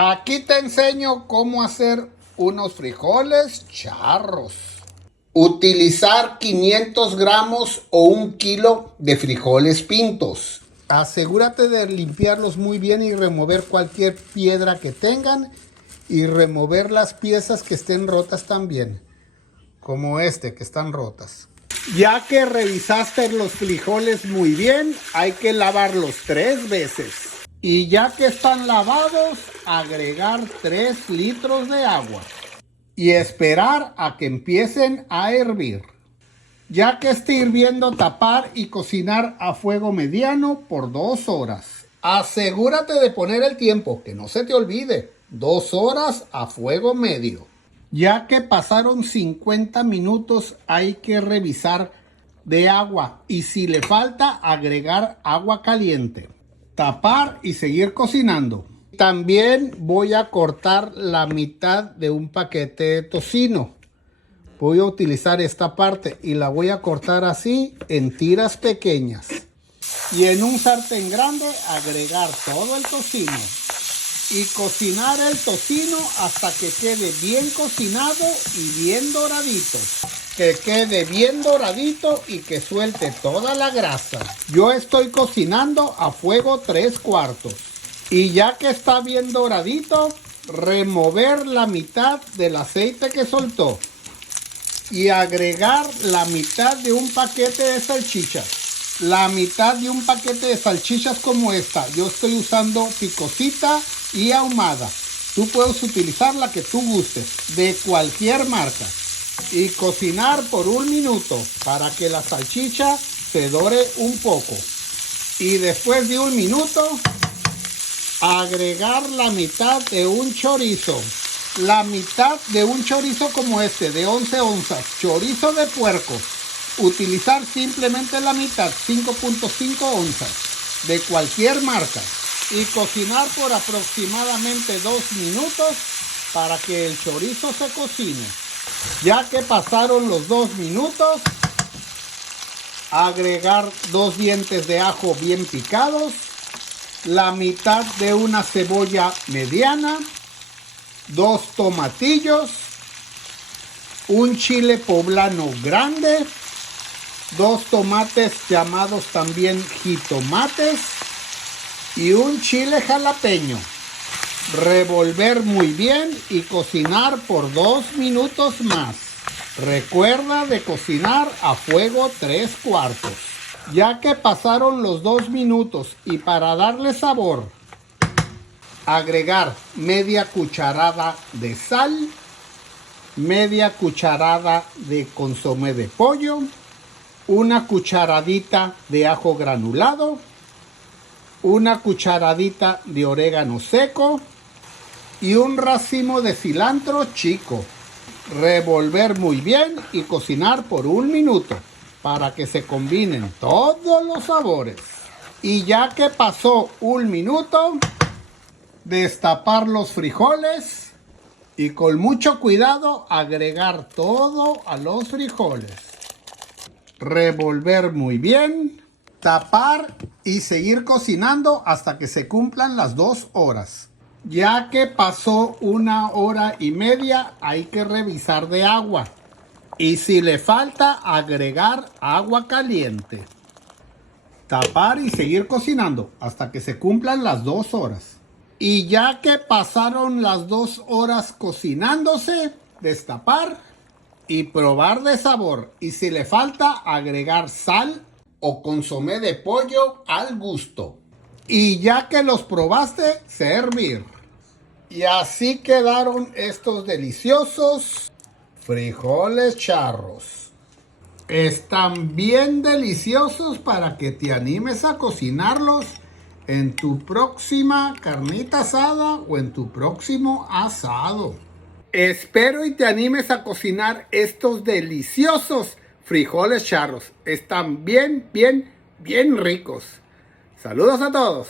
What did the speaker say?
Aquí te enseño cómo hacer unos frijoles charros. Utilizar 500 gramos o 1 kilo de frijoles pintos. Asegúrate de limpiarlos muy bien y remover cualquier piedra que tengan y remover las piezas que estén rotas también, como que están rotas. Ya que revisaste los frijoles muy bien, hay que lavarlos 3 veces. Y ya que están lavados, agregar 3 litros de agua y esperar a que empiecen a hervir. Ya que esté hirviendo, tapar y cocinar a fuego mediano por 2 horas. Asegúrate de poner el tiempo, que no se te olvide, 2 horas a fuego medio. Ya que pasaron 50 minutos, hay que revisar de agua y si le falta, agregar agua caliente. Tapar y seguir cocinando. También voy a cortar la mitad de un paquete de tocino. Voy a utilizar esta parte y la voy a cortar así en tiras pequeñas. Y en un sartén grande agregar todo el tocino. Y cocinar el tocino hasta que quede bien cocinado y bien doradito. Que quede bien doradito y que suelte toda la grasa. Yo estoy cocinando a fuego 3/4. Y ya que está bien doradito, remover la mitad del aceite que soltó. Y agregar la mitad de un paquete de salchichas. La mitad de un paquete de salchichas como esta. Yo estoy usando picosita y ahumada. Tú puedes utilizar la que tú gustes, de cualquier marca. Y cocinar por 1 minuto para que la salchicha se dore un poco. Y después de 1 minuto, agregar la mitad de un chorizo. La mitad de un chorizo como de 11 onzas, chorizo de puerco. Utilizar simplemente la mitad, 5.5 onzas, de cualquier marca. Y cocinar por aproximadamente 2 minutos para que el chorizo se cocine. Ya que pasaron los 2 minutos, agregar 2 dientes de ajo bien picados, la mitad de una cebolla mediana, 2 tomatillos, un chile poblano grande, 2 tomates llamados también jitomates y un chile jalapeño. Revolver muy bien y cocinar por 2 minutos más. Recuerda de cocinar a fuego 3/4. Ya que pasaron los 2 minutos y para darle sabor, agregar media cucharada de sal, media cucharada de consomé de pollo, una cucharadita de ajo granulado, una cucharadita de orégano seco y un racimo de cilantro chico. Revolver muy bien y cocinar por 1 minuto para que se combinen todos los sabores. Y ya que pasó 1 minuto, destapar los frijoles y con mucho cuidado agregar todo a los frijoles. Revolver muy bien, tapar y seguir cocinando hasta que se cumplan las 2 horas. Ya que pasó 1 hora y media, hay que revisar de agua. Y si le falta, agregar agua caliente. Tapar y seguir cocinando hasta que se cumplan las 2 horas. Y ya que pasaron las 2 horas cocinándose, destapar y probar de sabor. Y si le falta, agregar sal o consomé de pollo al gusto. Y ya que los probaste, servir. Y así quedaron estos deliciosos frijoles charros. Están bien deliciosos para que te animes a cocinarlos en tu próxima carnita asada o en tu próximo asado. Espero y te animes a cocinar estos deliciosos frijoles charros. Están bien ricos. Saludos a todos.